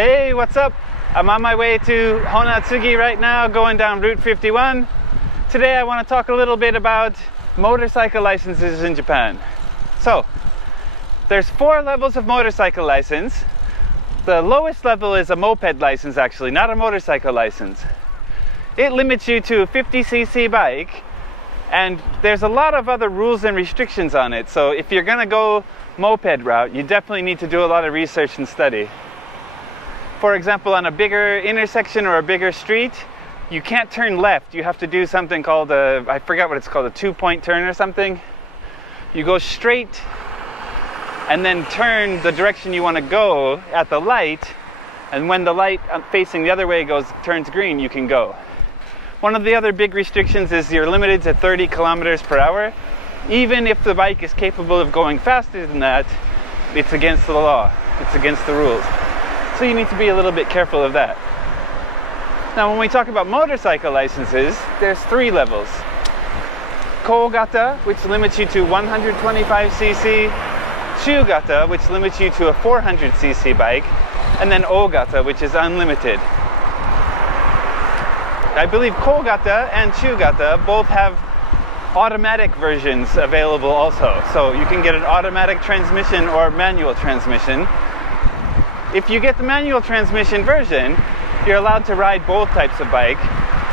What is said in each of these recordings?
Hey, what's up? I'm on my way to Hon Atsugi right now, going down Route 51. Today I want to talk a little bit about motorcycle licenses in Japan. So, there's 4 levels of motorcycle license. The lowest level is a moped license actually, not a motorcycle license. It limits you to a 50cc bike, and there's a lot of other rules and restrictions on it. So if you're gonna go moped route, you definitely need to do a lot of research and study. For example, on a bigger intersection or a bigger street, you can't turn left. You have to do something called I forgot what it's called, a 2-point turn or something. You go straight and then turn the direction you want to go at the light, and when the light facing the other way turns green, you can go. One of the other big restrictions is you're limited to 30 kilometers per hour. Even if the bike is capable of going faster than that, it's against the law. It's against the rules. So you need to be a little bit careful of that. Now, when we talk about motorcycle licenses, there's 3 levels. Kogata, which limits you to 125cc. Chugata, which limits you to a 400cc bike. And then Oogata, which is unlimited. I believe Kogata and Chugata both have automatic versions available also. So you can get an automatic transmission or manual transmission. If you get the manual transmission version, you're allowed to ride both types of bike.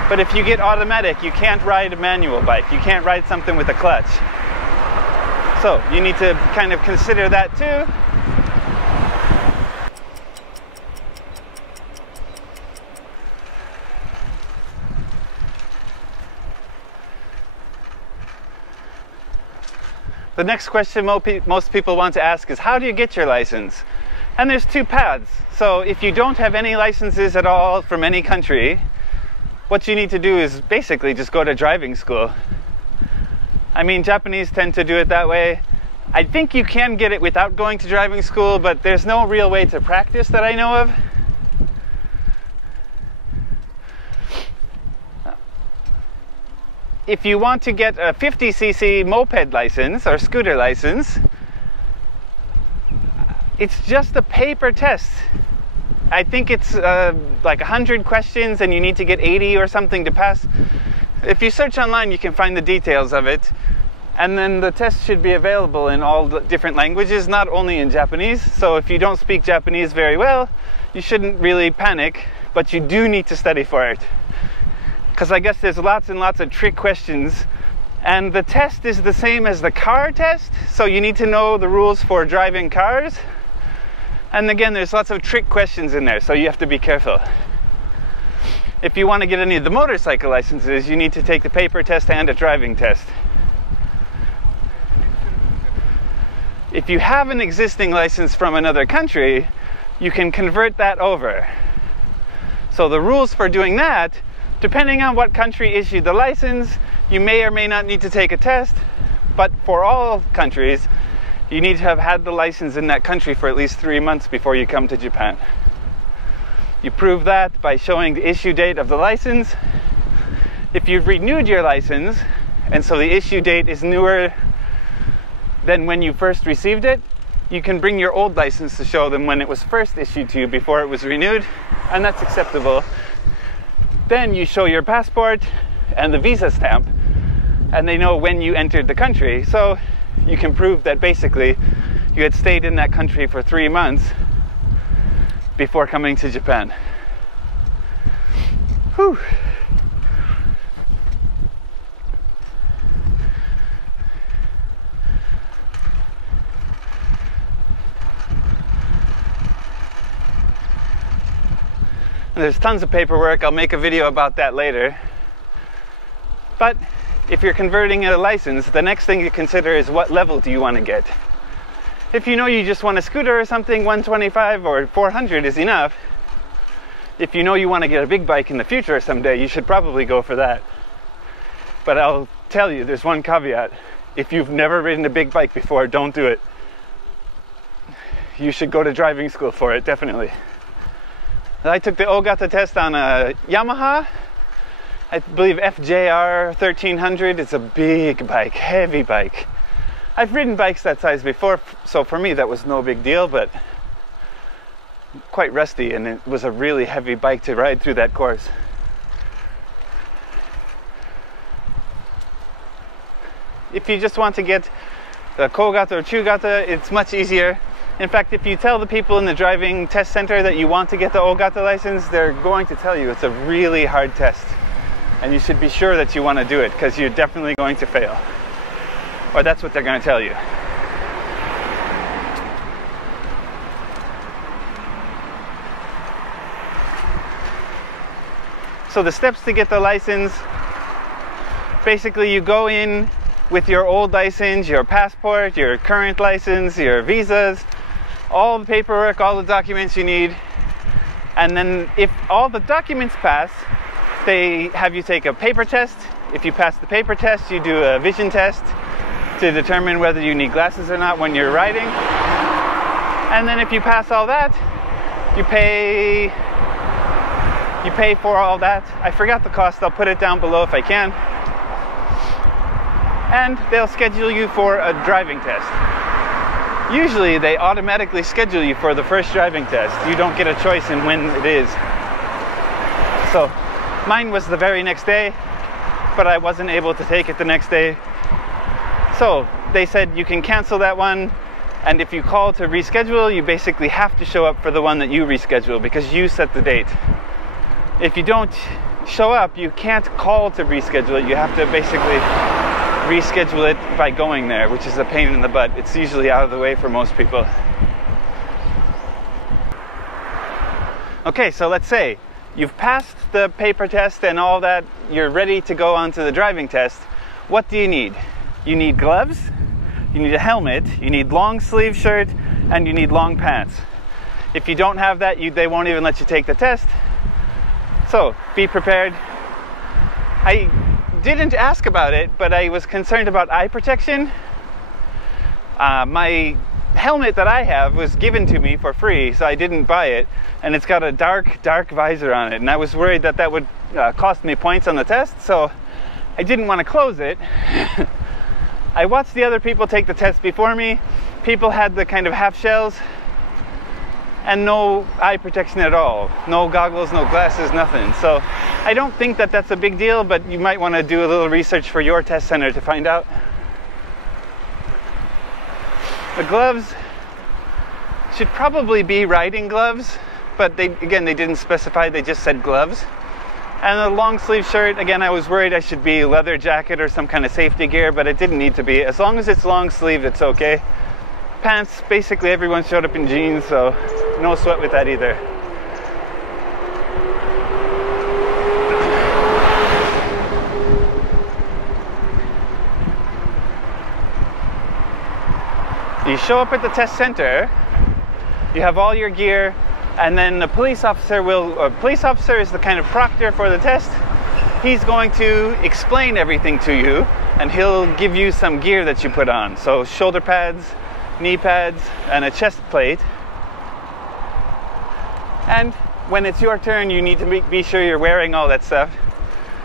But if you get automatic, you can't ride a manual bike. You can't ride something with a clutch. So you need to kind of consider that too. The next question most people want to ask is, how do you get your license? And there's 2 paths. So if you don't have any licenses at all from any country, what you need to do is basically just go to driving school. I mean, Japanese tend to do it that way. I think you can get it without going to driving school, but there's no real way to practice that I know of. If you want to get a 50cc moped license or scooter license, it's just a paper test. I think it's like 100 questions and you need to get 80 or something to pass. If you search online, you can find the details of it. And then the test should be available in all the different languages, not only in Japanese. So if you don't speak Japanese very well, you shouldn't really panic, but you do need to study for it. Because I guess there's lots and lots of trick questions. And the test is the same as the car test. So you need to know the rules for driving cars. And again, there's lots of trick questions in there, so you have to be careful. If you want to get any of the motorcycle licenses, you need to take the paper test and a driving test. If you have an existing license from another country, you can convert that over. So the rules for doing that, depending on what country issued the license, you may or may not need to take a test, but for all countries, you need to have had the license in that country for at least 3 months before you come to Japan. You prove that by showing the issue date of the license. If you've renewed your license, and so the issue date is newer than when you first received it, you can bring your old license to show them when it was first issued to you before it was renewed, and that's acceptable. Then you show your passport and the visa stamp, and they know when you entered the country. So you can prove that basically you had stayed in that country for 3 months before coming to Japan. Whew. And there's tons of paperwork. I'll make a video about that later. But if you're converting a license, the next thing you consider is what level do you want to get. If you know you just want a scooter or something, 125 or 400 is enough. If you know you want to get a big bike in the future someday, you should probably go for that. But I'll tell you, there's one caveat. If you've never ridden a big bike before, don't do it. You should go to driving school for it, definitely. I took the Oogata test on a Yamaha. I believe FJR 1300. It's a big bike, heavy bike. I've ridden bikes that size before, so for me that was no big deal, but quite rusty, and it was a really heavy bike to ride through that course. If you just want to get the Kogata or Chugata, it's much easier. In fact, if you tell the people in the driving test center that you want to get the Oogata license, they're going to tell you it's a really hard test. And you should be sure that you want to do it, because you're definitely going to fail. Or that's what they're going to tell you. So the steps to get the license, basically you go in with your old license, your passport, your current license, your visas, all the paperwork, all the documents you need. And then if all the documents pass, they have you take a paper test. If you pass the paper test, you do a vision test to determine whether you need glasses or not when you're riding. And then if you pass all that, you pay for all that. I forgot the cost, I'll put it down below if I can. And they'll schedule you for a driving test. Usually they automatically schedule you for the first driving test. You don't get a choice in when it is. So mine was the very next day, but I wasn't able to take it the next day. So they said you can cancel that one, and if you call to reschedule, you basically have to show up for the one that you reschedule because you set the date. If you don't show up, you can't call to reschedule it. You have to basically reschedule it by going there, which is a pain in the butt. It's usually out of the way for most people. Okay, so let's say you've passed the paper test and all that, you're ready to go on to the driving test. What do you need? You need gloves, you need a helmet, you need long sleeve shirt, and you need long pants. If you don't have that, they won't even let you take the test. So be prepared. I didn't ask about it, but I was concerned about eye protection. My helmet that I have was given to me for free, so I didn't buy it, and it's got a dark visor on it, and I was worried that would cost me points on the test, so I didn't want to close it. I watched the other people take the test before me. People had the kind of half shells and no eye protection at all. No goggles, no glasses, nothing. So I don't think that that's a big deal, but you might want to do a little research for your test center to find out. The gloves should probably be riding gloves, but they didn't specify, they just said gloves. And the long sleeve shirt, again, I was worried I should be leather jacket or some kind of safety gear, but it didn't need to be. As long as it's long sleeve, it's okay. Pants, basically everyone showed up in jeans, so no sweat with that either. You show up at the test center, you have all your gear, and then the police officer police officer is the kind of proctor for the test. He's going to explain everything to you, and he'll give you some gear that you put on. So shoulder pads, knee pads, and a chest plate. And when it's your turn, you need to be sure you're wearing all that stuff.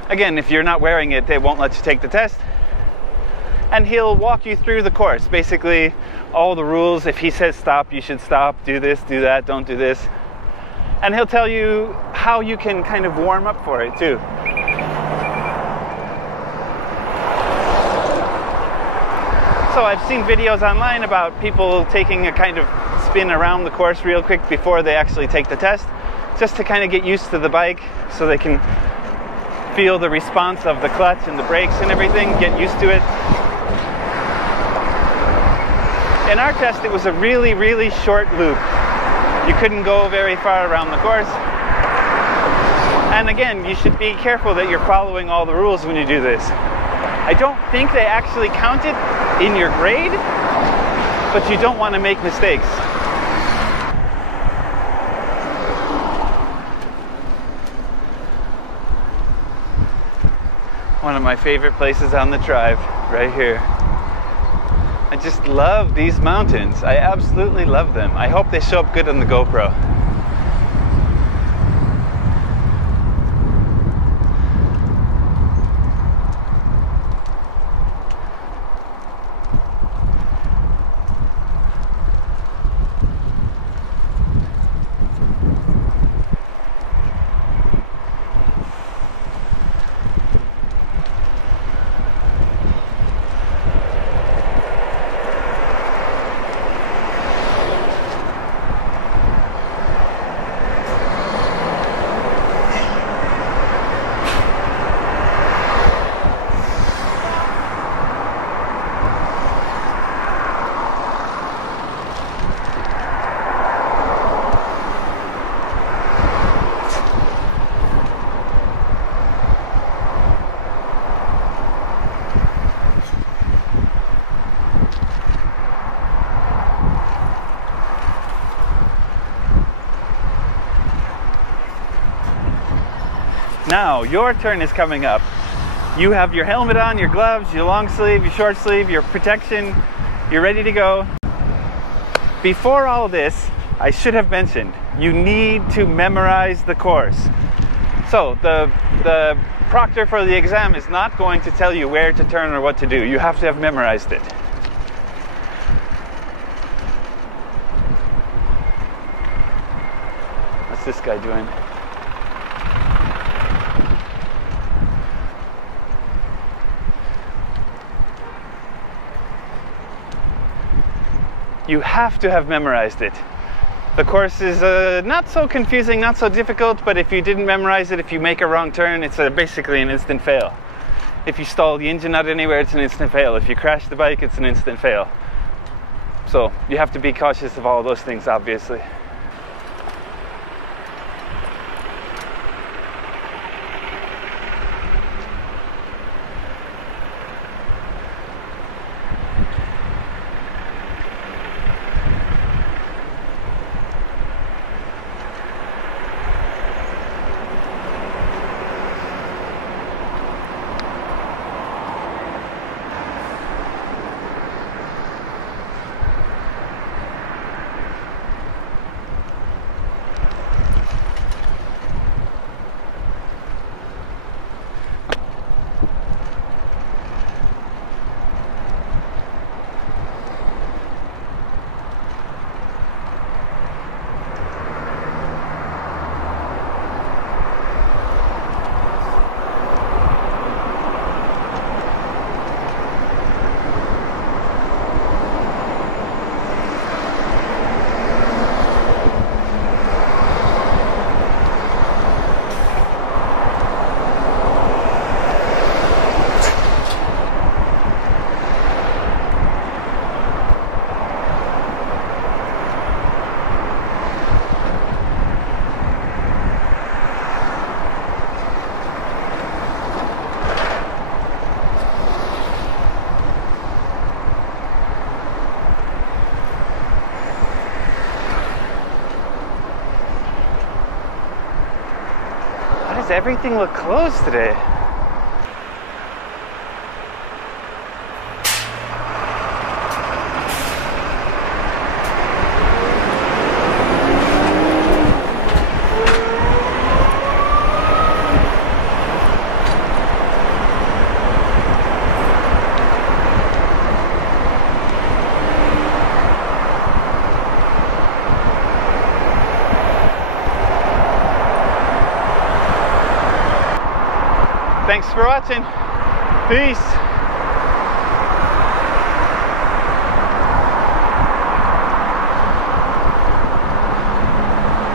Again, if you're not wearing it, they won't let you take the test. And he'll walk you through the course, basically all the rules. If he says stop, you should stop, do this, do that, don't do this. And he'll tell you how you can kind of warm up for it too. So I've seen videos online about people taking a kind of spin around the course real quick before they actually take the test, just to kind of get used to the bike so they can feel the response of the clutch and the brakes and everything, get used to it. In our test, it was a really, really short loop. You couldn't go very far around the course. And again, you should be careful that you're following all the rules when you do this. I don't think they actually count it in your grade, but you don't want to make mistakes. One of my favorite places on the drive, right here. I just love these mountains. I absolutely love them. I hope they show up good on the GoPro. Now your turn is coming up. You have your helmet on, your gloves, your long sleeve, your short sleeve, your protection. You're ready to go. Before all this, I should have mentioned, you need to memorize the course. So the proctor for the exam is not going to tell you where to turn or what to do. You have to have memorized it. What's this guy doing? You have to have memorized it. The course is not so confusing, not so difficult, but if you didn't memorize it, if you make a wrong turn, it's basically an instant fail. If you stall the engine out anywhere, it's an instant fail. If you crash the bike, it's an instant fail. So you have to be cautious of all those things, obviously. Everything look closed today. Thanks for watching. Peace.